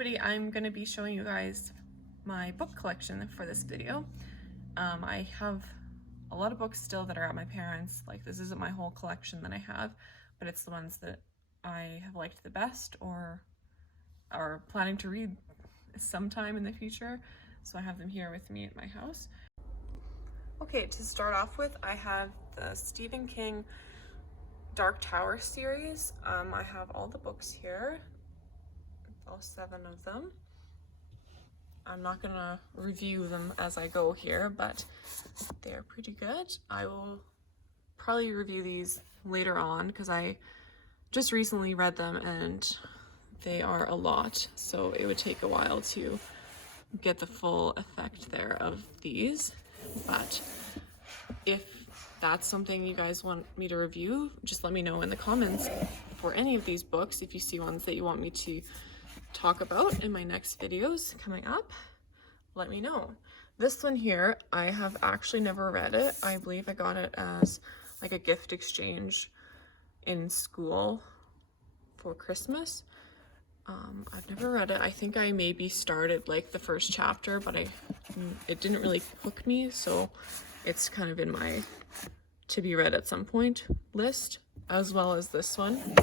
everybody, I'm going to be showing you guys my book collection for this video. I have a lot of books still that are at my parents'. Like, this isn't my whole collection that I have, but it's the ones that I have liked the best or are planning to read sometime in the future. So I have them here with me at my house. Okay, to start off with, I have the Stephen King Dark Tower series. I have all the books here, all 7 of them. I'm not gonna review them as I go here, but they're pretty good. I will probably review these later on because I just recently read them and they are a lot, so it would take a while to get the full effect there of these. But if that's something you guys want me to review, just let me know in the comments for any of these books. If you see ones that you want me to talk about in my next videos coming up, let me know. This one here, I have actually never read it. I believe I got it as like a gift exchange in school for Christmas. I've never read it. I think I maybe started like the first chapter, but it didn't really hook me, so it's kind of in my to be read at some point list, as well as this one,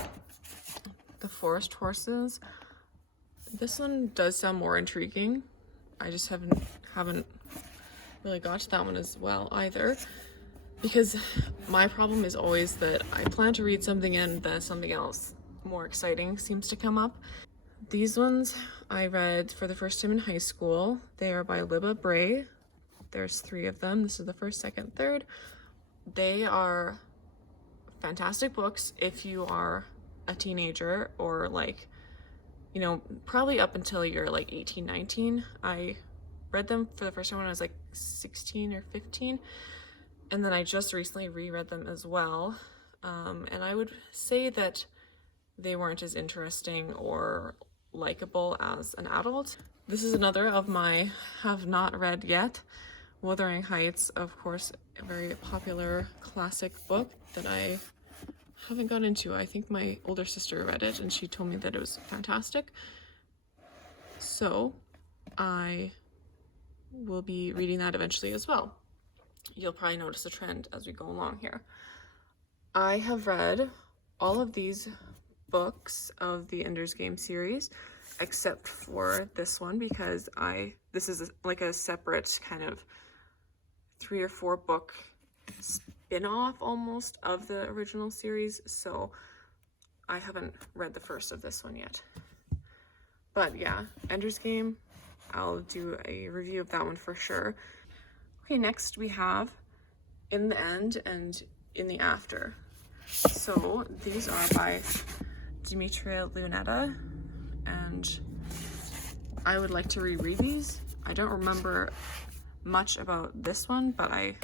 The Forest Horses. This one does sound more intriguing. I just haven't really got to that one as well either, because my problem is always that I plan to read something and then something else more exciting seems to come up. These ones I read for the first time in high school. They are by Libba Bray. There's 3 of them. This is the first, second, third. They are fantastic books if you are a teenager, or like, you know, probably up until you're like 18, 19. I read them for the first time when I was like 16 or 15. And then I just recently reread them as well. And I would say that they weren't as interesting or likable as an adult. This is another of my have not read yet. Wuthering Heights, of course, a very popular classic book that I haven't got into. I think my older sister read it and she told me that it was fantastic. So I will be reading that eventually as well. You'll probably notice a trend as we go along here. I have read all of these books of the Ender's Game series, except for this one, because this is like a separate kind of 3 or 4 book spin-off almost of the original series, so I haven't read the first of this one yet. But yeah, Ender's Game, I'll do a review of that one for sure. Okay, next we have In the End and In the After. So these are by Demetria Lunetta, and I would like to reread these. I don't remember much about this one, but I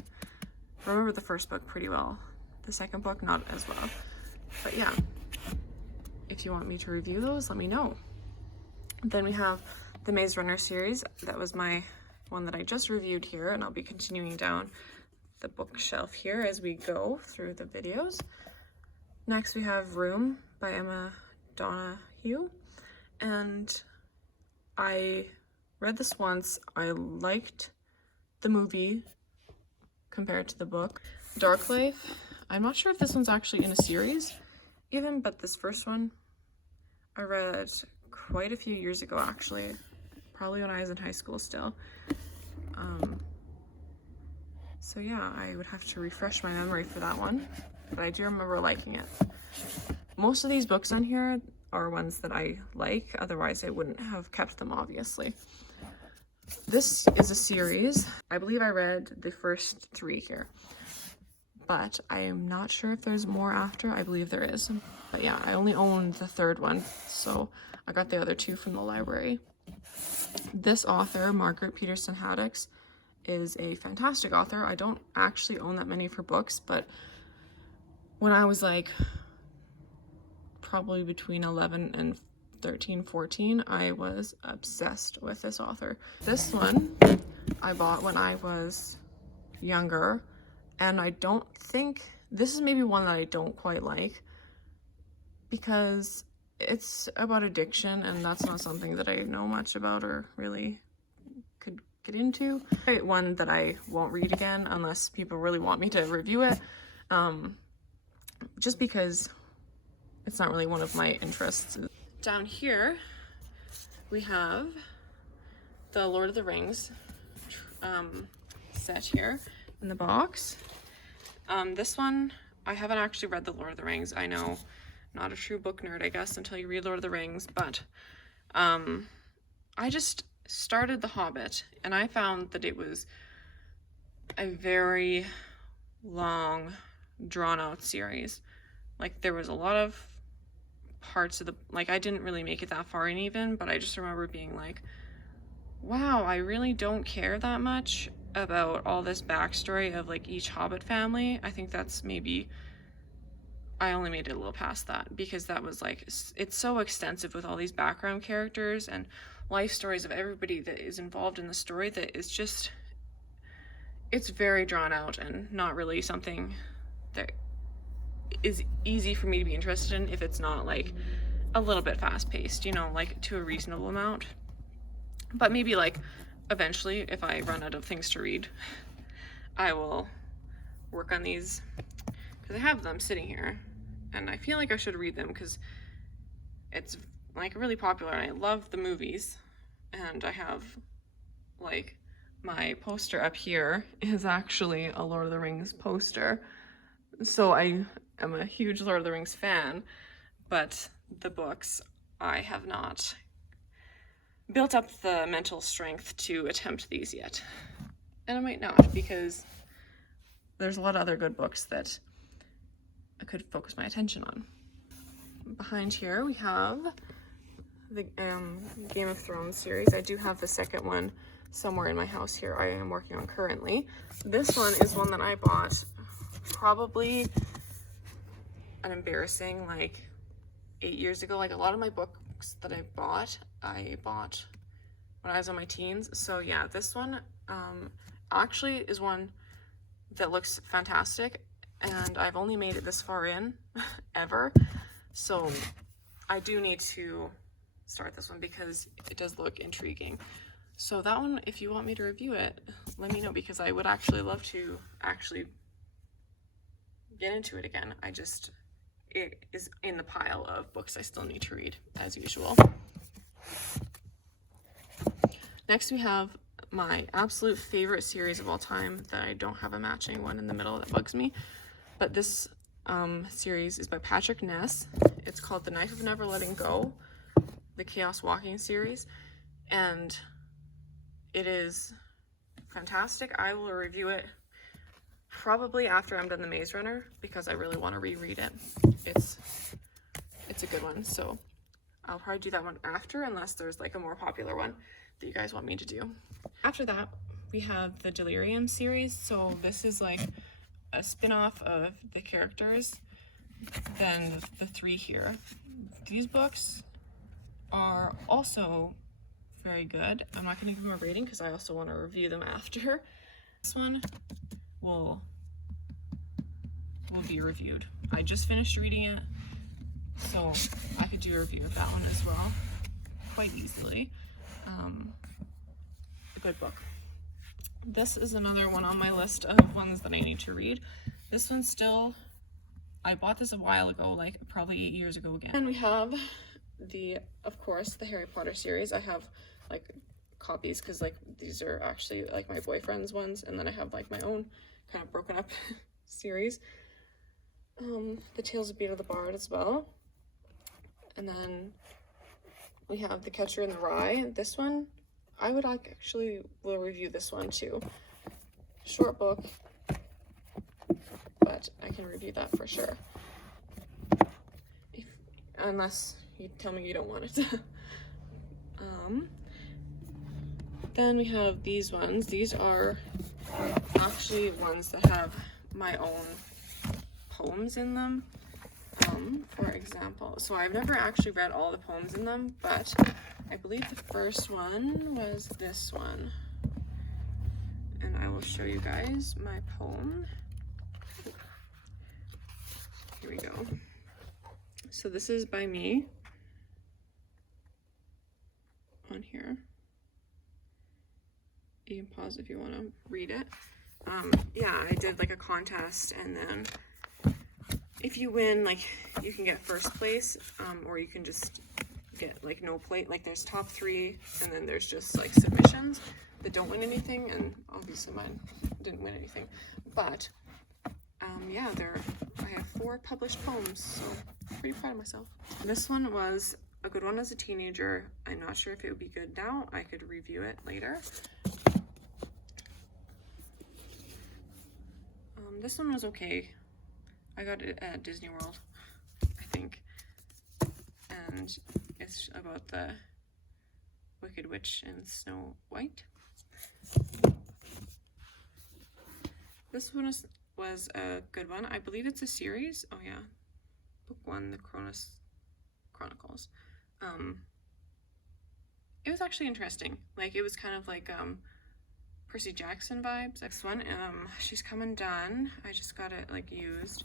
remember the first book pretty well. The second book, not as well. But yeah, if you want me to review those, let me know. Then we have the Maze Runner series. That was my one that I just reviewed here, and I'll be continuing down the bookshelf here as we go through the videos. Next we have Room by Emma Donoghue, and I read this once. I liked the movie compared to the book. Dark Life, I'm not sure if this one's actually in a series even, but this first one I read quite a few years ago, actually, probably when I was in high school still. So yeah, I would have to refresh my memory for that one, but I do remember liking it. Most of these books on here are ones that I like, otherwise I wouldn't have kept them, obviously. This is a series. I believe I read the first 3 here, but I am not sure if there's more after. I believe there is, but yeah, I only own the 3rd one, so I got the other 2 from the library. This author, Margaret Peterson Haddix, is a fantastic author. I don't actually own that many of her books, but when I was like probably between 11 and 13, 14, I was obsessed with this author. This one I bought when I was younger, and I don't think, this is maybe one that I don't quite like, because it's about addiction, and that's not something that I know much about or really could get into. One that I won't read again unless people really want me to review it, just because it's not really one of my interests. Down here we have the Lord of the Rings set here in the box. This one, I haven't actually read the Lord of the Rings. I know, not a true book nerd, I guess, until you read Lord of the Rings, but I just started The Hobbit, and I found that it was a very long, drawn-out series. Like, there was a lot of parts of the, like, I didn't really make it that far in even, but I just remember being like, wow, I really don't care that much about all this backstory of, like, each Hobbit family. I think that's maybe, I only made it a little past that, because that was, like, it's so extensive with all these background characters and life stories of everybody that is involved in the story that is just, it's very drawn out and not really something that is easy for me to be interested in if it's not, like, a little bit fast-paced, you know, like, to a reasonable amount. But maybe, like, eventually, if I run out of things to read, I will work on these, because I have them sitting here, and I feel like I should read them, because it's, like, really popular, and I love the movies, and I have, like, my poster up here is actually a Lord of the Rings poster, so I am a huge Lord of the Rings fan, but the books, I have not built up the mental strength to attempt these yet. And I might not, because there's a lot of other good books that I could focus my attention on. Behind here we have the Game of Thrones series. I do have the second one somewhere in my house here I am working on currently. This one is one that I bought probably an embarrassing, like, 8 years ago. Like, a lot of my books that I bought when I was in my teens. So yeah, this one actually is one that looks fantastic, and I've only made it this far in ever, so I do need to start this one because it does look intriguing. So that one, if you want me to review it, let me know, because I would actually love to actually get into it again. It is in the pile of books I still need to read, as usual. Next we have my absolute favorite series of all time that I don't have a matching one in the middle that bugs me. But this series is by Patrick Ness. It's called The Knife of Never Letting Go, the Chaos Walking series. And it is fantastic. I will review it probably after I'm done The Maze Runner, because I really want to reread it. It's a good one, so I'll probably do that one after, unless there's, like, a more popular one that you guys want me to do. After that, we have the Delirium series. So this is, like, a spin-off of the characters than the three here. These books are also very good. I'm not going to give them a rating because I also want to review them after. This one will be reviewed. I just finished reading it, so I could do a review of that one as well quite easily. A good book. This is another one on my list of ones that I need to read. This one's still, I bought this a while ago, like probably 8 years ago again. And we have of course, the Harry Potter series. I have, like, copies, because, like, these are actually, like, my boyfriend's ones, and then I have, like, my own kind of broken up series. The Tales of Beedle the Bard as well. And then we have The Catcher in the Rye. This one, I would actually will review this one too. Short book, but I can review that for sure. Unless you tell me you don't want it. Then we have these ones. These are actually ones that have my own poems in them. For example, so I've never actually read all the poems in them, but I believe the first one was this one. And I will show you guys my poem. Here we go. So this is by me. on here. You can pause if you want to read it. Yeah, I did like a contest, and then if you win, like, you can get first place, or you can just get like no plate. Like, there's top 3, and then there's just like submissions that don't win anything, and obviously mine didn't win anything. But yeah, I have 4 published poems, so I'm pretty proud of myself. This one was a good one as a teenager. I'm not sure if it would be good now. I could review it later. This one was okay. I got it at Disney World, I think. And it's about the Wicked Witch in Snow White. This one was a good one. I believe it's a series. Oh yeah. Book 1, The Cronus Chronicles. It was actually interesting. Like, it was kind of like Percy Jackson vibes. Next one, She's Come Undone. I just got it like used.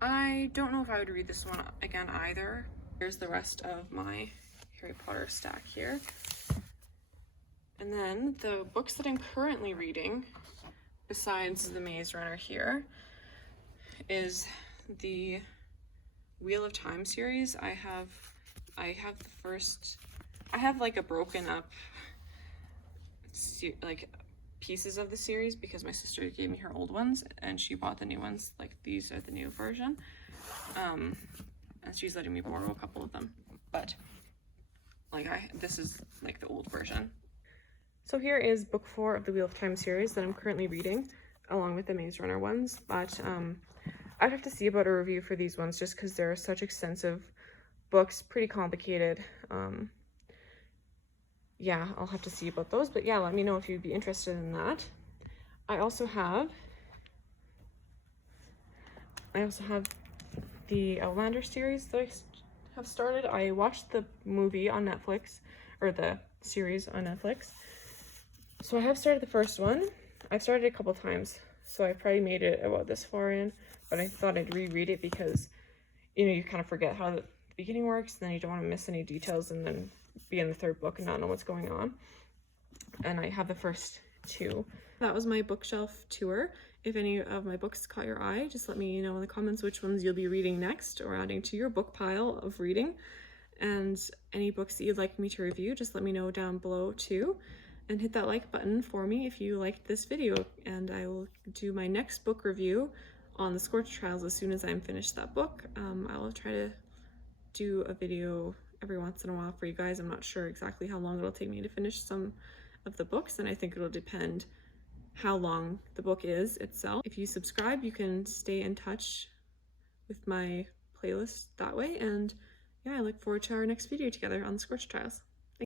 I don't know if I would read this one again either. Here's the rest of my Harry Potter stack here. And then the books that I'm currently reading, besides the Maze Runner here, is the Wheel of Time series. I have like a broken up like pieces of the series because my sister gave me her old ones and she bought the new ones. Like, these are the new version, and she's letting me borrow a couple of them, but like this is like the old version. So here is book 4 of the Wheel of Time series that I'm currently reading, along with the Maze Runner ones. But I'd have to see about a review for these ones just because they're such extensive books, pretty complicated. Yeah, I'll have to see about those, but yeah, let me know if you'd be interested in that. I also have the Outlander series that I have started. I watched the movie on Netflix, or the series on Netflix. So I have started the first one. I've started it a couple times, so I probably made it about this far in, but I thought I'd reread it because, you know, you kind of forget how the beginning works, and then you don't want to miss any details and then be in the 3rd book and not know what's going on. And I have the first 2. That was my bookshelf tour. If any of my books caught your eye, just let me know in the comments which ones you'll be reading next or adding to your book pile of reading. And any books that you'd like me to review, just let me know down below too. And hit that like button for me if you liked this video. And I will do my next book review on the Scorch Trials as soon as I'm finished that book. I will try to do a video every once in a while for you guys. I'm not sure exactly how long it'll take me to finish some of the books, and I think it'll depend how long the book is itself. If you subscribe, you can stay in touch with my playlist that way, and yeah, I look forward to our next video together on the Scorch Trials.